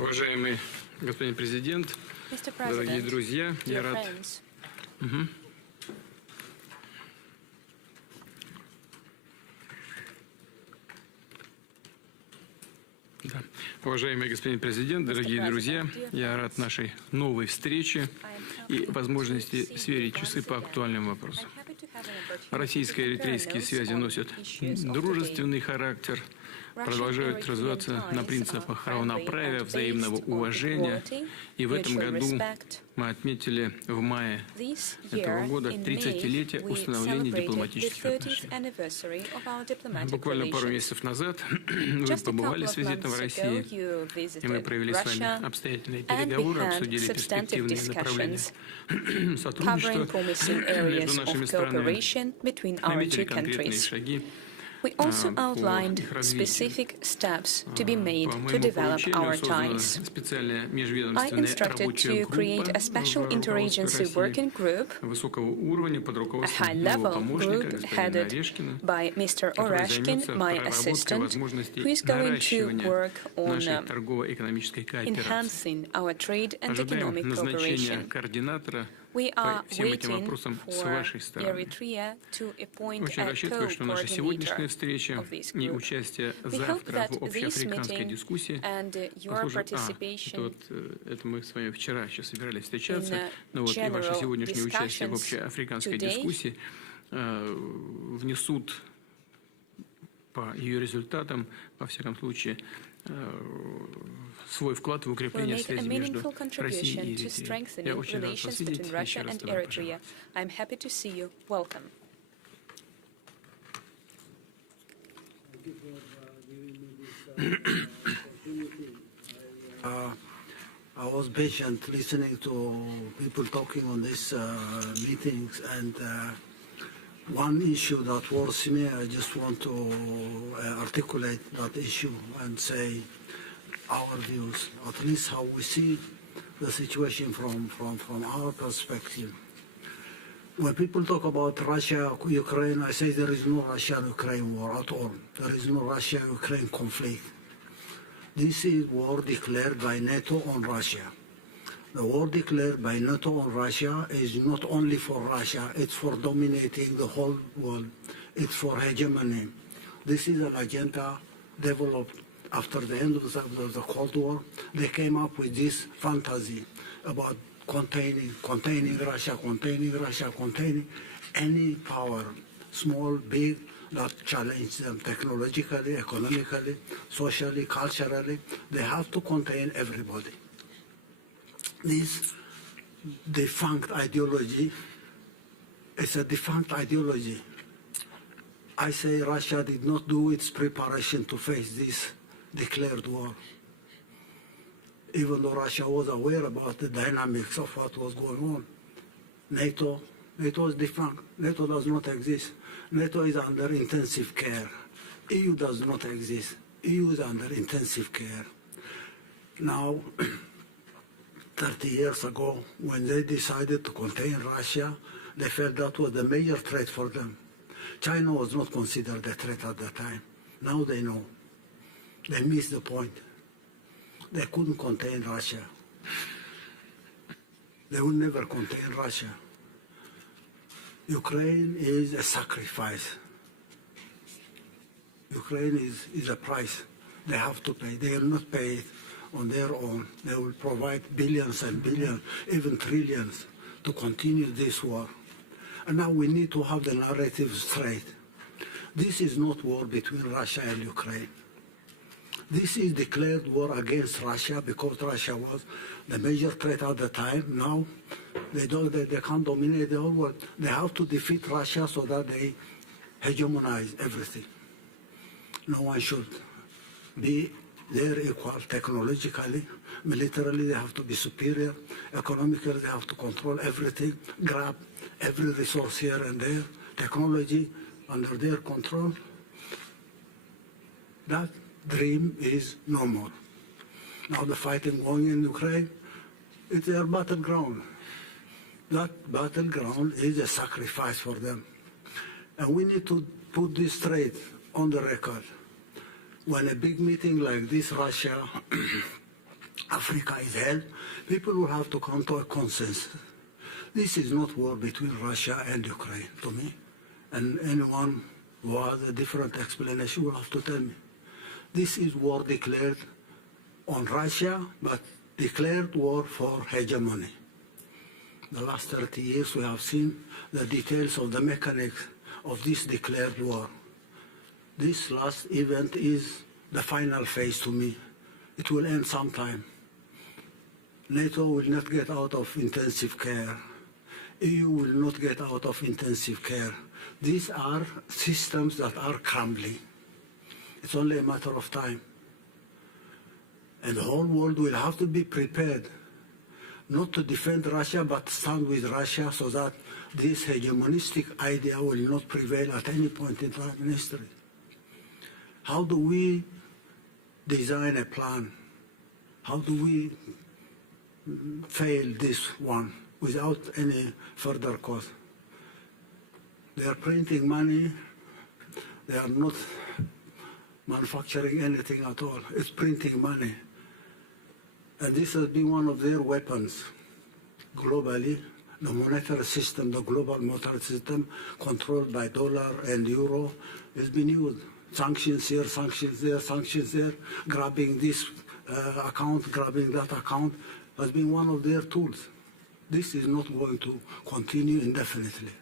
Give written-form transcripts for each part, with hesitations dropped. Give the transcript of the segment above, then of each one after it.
Уважаемый господин президент, дорогие друзья, я рад... Да. Уважаемый господин президент, дорогие друзья, я рад нашей новой встрече и возможности сверить часы по актуальным вопросам. Российско-эритрейские связи носят дружественный характер, продолжают развиваться на принципах равноправия, взаимного уважения. И в этом году мы отметили в мае этого года 30-летие установления дипломатических отношений. Буквально пару месяцев назад вы побывали с визитом в России, и мы провели с вами обстоятельные переговоры, обсудили перспективные направления сотрудничества между нашими странами, наметили конкретные шаги. We also outlined specific steps to be made to develop our ties. I instructed to create a special interagency working group, a high-level group headed by Mr. Oreshkin, my assistant, who is going to work on enhancing our trade and economic cooperation. We are waiting for Eritrea to appoint a co-coordinator of this group. We hope that this meeting and your participation in general discussions today внесут по ее результатам, во всяком случае, свой вклад в укрепление связи между Россией и Эритреей. Я очень рад вас видеть. Еще раз добро пожаловать. I was patient listening to people talking on these meetings, and one issue that worries me, I just want to articulate that issue and say our views, at least how we see the situation from our perspective. When people talk about Russia, Ukraine, I say there is no Russia-Ukraine war at all. There is no Russia-Ukraine conflict. This is war declared by NATO on Russia. The war declared by NATO on Russia is not only for Russia, it's for dominating the whole world. It's for hegemony. This is an agenda developed after the end of the Cold War. They came up with this fantasy about containing Russia, containing any power, small, big, that challenge them technologically, economically, socially, culturally. They have to contain everybody. This defunct ideology, it's a defunct ideology. I say Russia did not do its preparation to face this declared war. Even though Russia was aware about the dynamics of what was going on. NATO is defunct. NATO does not exist. NATO is under intensive care. EU does not exist. EU is under intensive care. Now, 30 years ago, when they decided to contain Russia, they felt that was the major threat for them. China was not considered a threat at the time. Now they know. They missed the point. They couldn't contain Russia. They will never contain Russia. Ukraine is a sacrifice. Ukraine is a price they have to pay. They will not pay it on their own. They will provide billions and billions, even trillions, to continue this war. And now we need to have the narrative straight. This is not war between Russia and Ukraine. This is declared war against Russia because Russia was the major threat at the time. Now they can't dominate the whole world. They have to defeat Russia so that they hegemonize everything. No one should be their equal technologically, militarily they have to be superior, economically they have to control everything, grab every resource here and there, technology under their control. That dream is no more. Now the fighting going in Ukraine, it's their battleground. That battleground is a sacrifice for them. And we need to put this straight on the record. When a big meeting like this, Russia, Africa is held, people will have to come to a consensus. This is not war between Russia and Ukraine, to me. And anyone who has a different explanation will have to tell me. This is war declared on Russia, but declared war for hegemony. The last 30 years we have seen the details of the mechanics of this declared war. This last event is the final phase to me. It will end sometime. NATO will not get out of intensive care. EU will not get out of intensive care. These are systems that are crumbling. It's only a matter of time. And the whole world will have to be prepared not to defend Russia, but stand with Russia so that this hegemonistic idea will not prevail at any point in time in history. How do we design a plan? How do we fail this one without any further cost? They are printing money. They are not manufacturing anything at all. It's printing money. And this has been one of their weapons globally. The monetary system, the global monetary system, controlled by dollar and euro, has been used. Sanctions here, sanctions there, sanctions there, grabbing this account, grabbing that account, has been one of their tools. This is not going to continue indefinitely.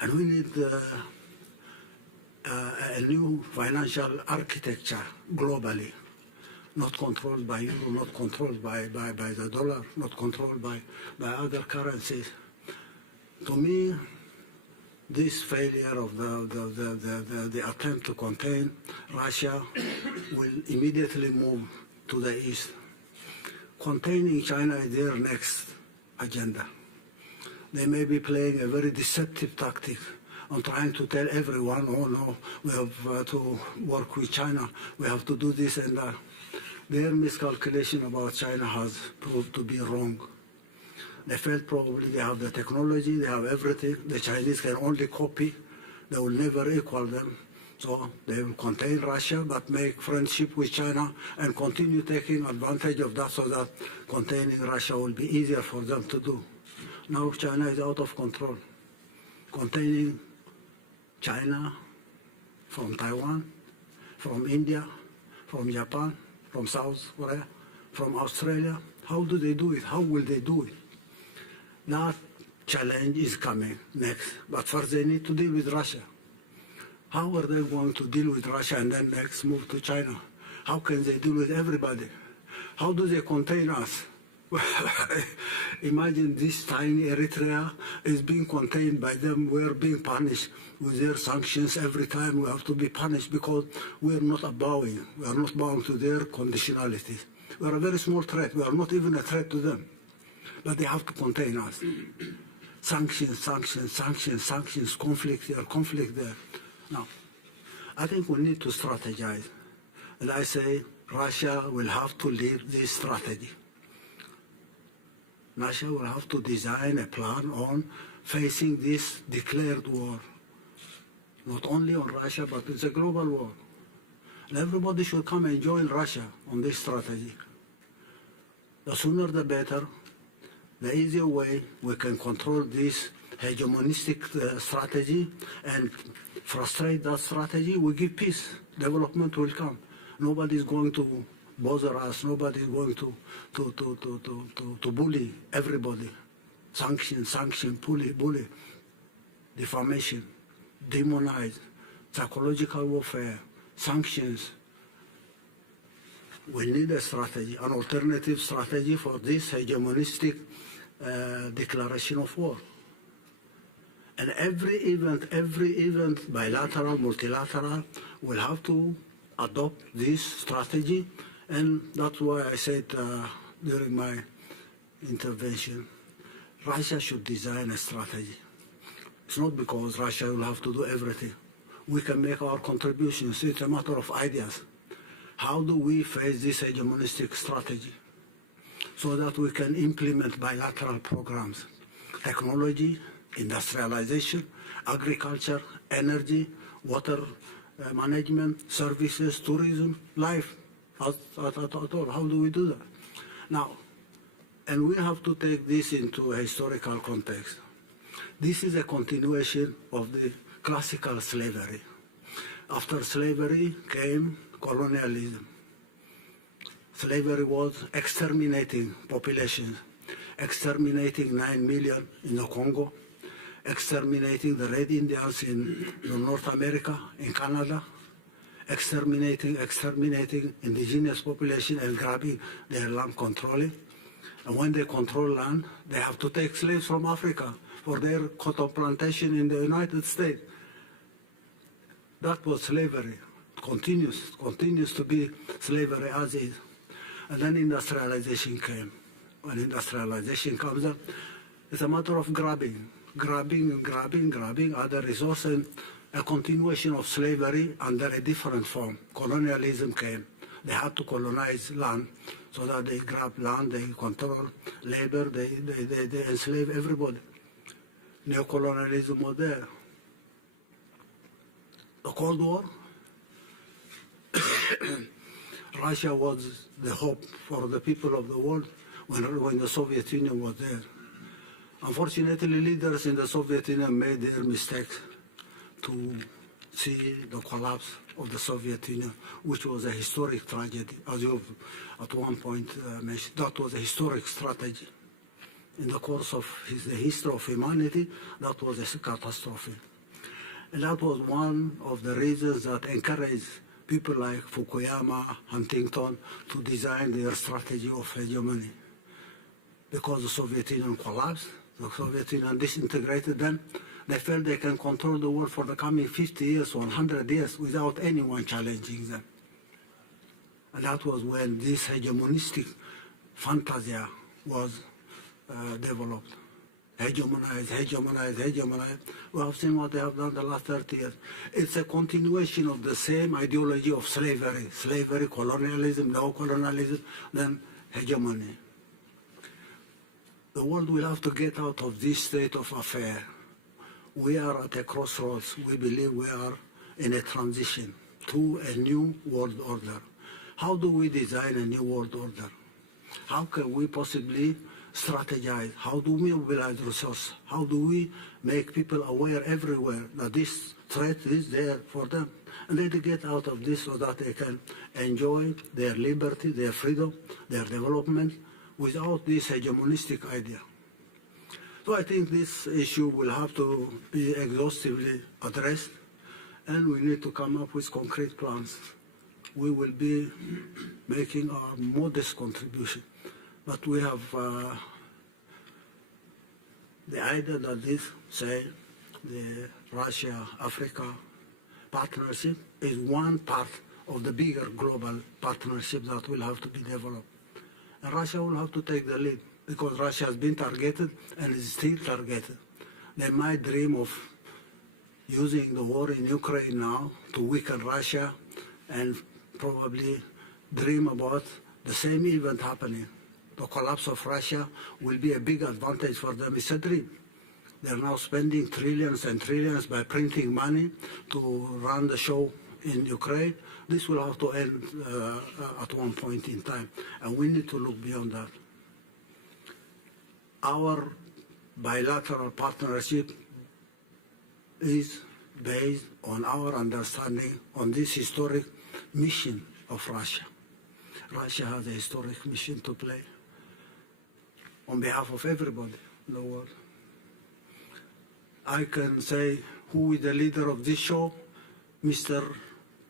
And we need a new financial architecture globally, not controlled by euro, not controlled by the dollar, not controlled by other currencies. To me, this failure of the attempt to contain Russia will immediately move to the east. Containing China is their next agenda. They may be playing a very deceptive tactic on trying to tell everyone, oh no, we have to work with China, we have to do this and that. Their miscalculation about China has proved to be wrong. They felt probably they have the technology, they have everything. The Chinese can only copy. They will never equal them. So they will contain Russia, but make friendship with China and continue taking advantage of that so that containing Russia will be easier for them to do. Now China is out of control. Containing China from Taiwan, from India, from Japan, from South Korea, from Australia. How do they do it? How will they do it? That challenge is coming next. But first they need to deal with Russia. How are they going to deal with Russia and then next move to China? How can they deal with everybody? How do they contain us? Imagine this tiny Eritrea is being contained by them. We're being punished with their sanctions every time. We have to be punished because we're not bowing. We are not bound to their conditionalities. We are a very small threat. We are not even a threat to them. But they have to contain us. Sanctions, sanctions, sanctions, sanctions, conflict here, conflict there. Now, I think we need to strategize. And I say Russia will have to lead this strategy. Russia will have to design a plan on facing this declared war. Not only on Russia, but it's a global war. And everybody should come and join Russia on this strategy. The sooner the better. The easier way we can control this hegemonistic strategy and frustrate that strategy, we give peace. Development will come. Nobody is going to bother us. Nobody is going to bully everybody. Sanction, sanction, bully, defamation, demonize, psychological warfare, sanctions. We need a strategy, an alternative strategy for this hegemonistic declaration of war. And every event, bilateral, multilateral, will have to adopt this strategy. And that's why I said during my intervention, Russia should design a strategy. It's not because Russia will have to do everything. We can make our contributions. It's a matter of ideas. How do we face this hegemonistic strategy so that we can implement bilateral programs, technology, industrialization, agriculture, energy, water management, services, tourism, life, at all. How do we do that? Now, and we have to take this into a historical context. This is a continuation of the classical slavery. After slavery came colonialism. Slavery was exterminating populations, exterminating 9 million in the Congo, exterminating the Red Indians in North America, in Canada, exterminating indigenous population and grabbing their land, controlling. And when they control land, they have to take slaves from Africa for their cotton plantation in the United States. That was slavery. Continues to be slavery as is. And then industrialization came. When industrialization comes up, it's a matter of grabbing other resources, and a continuation of slavery under a different form. Colonialism came. They had to colonize land so that they grab land, they control labor, they enslave everybody. Neocolonialism was there. The Cold War, Russia was the hope for the people of the world when the Soviet Union was there. Unfortunately, leaders in the Soviet Union made their mistakes to see the collapse of the Soviet Union, which was a historic tragedy, as you at one point mentioned. That was a historic strategy. In the course of the history of humanity, that was a catastrophe. And that was one of the reasons that encouraged people like Fukuyama, Huntington, to design their strategy of hegemony. Because the Soviet Union collapsed, the Soviet Union disintegrated, then they felt they can control the world for the coming 50 years, 100 years, without anyone challenging them. And that was when this hegemonistic fantasia was developed. Hegemonize. We have seen what they have done the last 30 years. It's a continuation of the same ideology of slavery, colonialism, neocolonialism, then hegemony. The world will have to get out of this state of affair. We are at a crossroads. We believe we are in a transition to a new world order. How do we design a new world order? How can we possibly strategize? How do we mobilize resources? How do we make people aware everywhere that this threat is there for them? And they get out of this so that they can enjoy their liberty, their freedom, their development without this hegemonistic idea. So I think this issue will have to be exhaustively addressed, and we need to come up with concrete plans. We will be making our modest contribution. But we have the idea that this, say, the Russia-Africa partnership is one part of the bigger global partnership that will have to be developed. And Russia will have to take the lead because Russia has been targeted and is still targeted. They might dream of using the war in Ukraine now to weaken Russia and probably dream about the same event happening. The collapse of Russia will be a big advantage for them. It's a dream. They're now spending trillions and trillions by printing money to run the show in Ukraine. This will have to end at one point in time, and we need to look beyond that. Our bilateral partnership is based on our understanding on this historic mission of Russia. Russia has a historic mission to play on behalf of everybody in the world. I can say who is the leader of this show? Mr.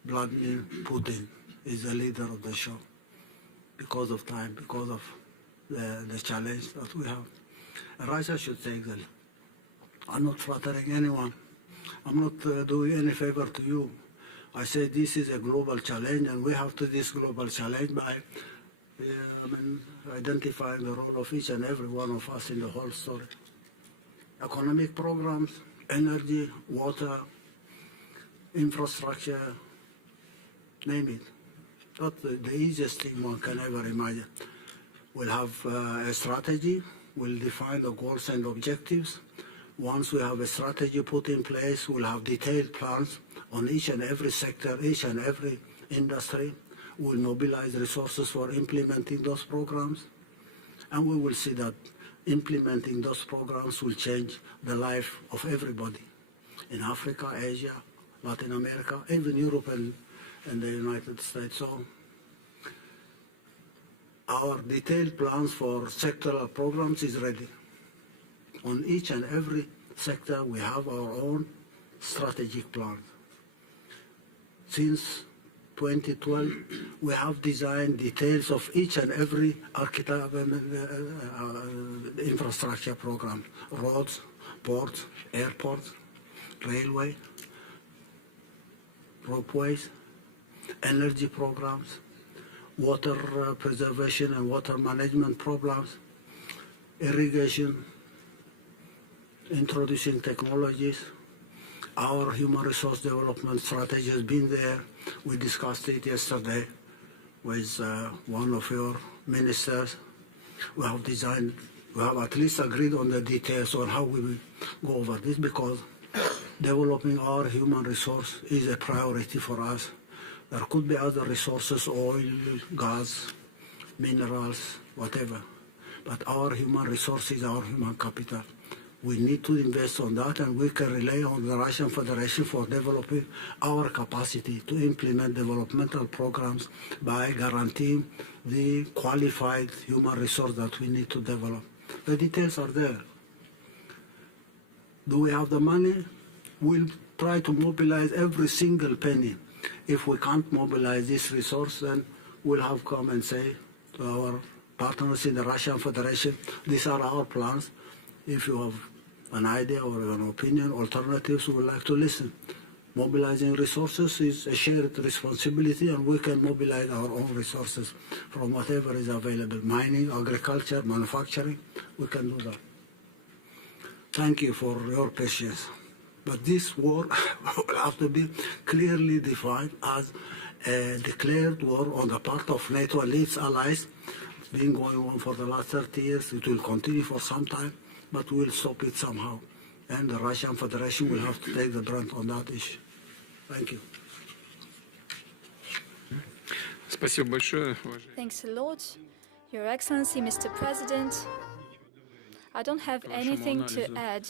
Vladimir Putin is the leader of the show because of time, because of the challenge that we have. And Russia should take the lead. I'm not flattering anyone. I'm not doing any favor to you. I say this is a global challenge, and we have to this global challenge by identifying the role of each and every one of us in the whole story. Economic programs, energy, water, infrastructure, name it. That's the easiest thing one can ever imagine. We'll have a strategy, we'll define the goals and objectives. Once we have a strategy put in place, we'll have detailed plans on each and every sector, each and every industry. We'll mobilize resources for implementing those programs. And we will see that implementing those programs will change the life of everybody in Africa, Asia, Latin America, even Europe and the United States. So our detailed plans for sectoral programs is ready. On each and every sector, we have our own strategic plans. Since 2012, we have designed details of each and every infrastructure program: roads, ports, airports, railway, ropeways, energy programs, water preservation and water management programs, irrigation, introducing technologies. Our human resource development strategy has been there. We discussed it yesterday with one of your ministers. We have at least agreed on the details on how we will go over this, because developing our human resource is a priority for us. There could be other resources, oil, gas, minerals, whatever. But our human resource is our human capital. We need to invest on that, and we can rely on the Russian Federation for developing our capacity to implement developmental programs by guaranteeing the qualified human resource that we need to develop. The details are there. Do we have the money? We'll try to mobilize every single penny. If we can't mobilize this resource, then we'll have come and say to our partners in the Russian Federation, these are our plans. If you have an idea or an opinion, alternatives, we would like to listen. Mobilizing resources is a shared responsibility, and we can mobilize our own resources from whatever is available. Mining, agriculture, manufacturing, we can do that. Thank you for your patience. But this war will have to be clearly defined as a declared war on the part of NATO and its allies. It's been going on for the last 30 years. It will continue for some time, but we'll stop it somehow. And the Russian Federation will have to take the brunt on that issue. Thank you. Thanks a lot, Your Excellency, Mr. President. I don't have anything to add.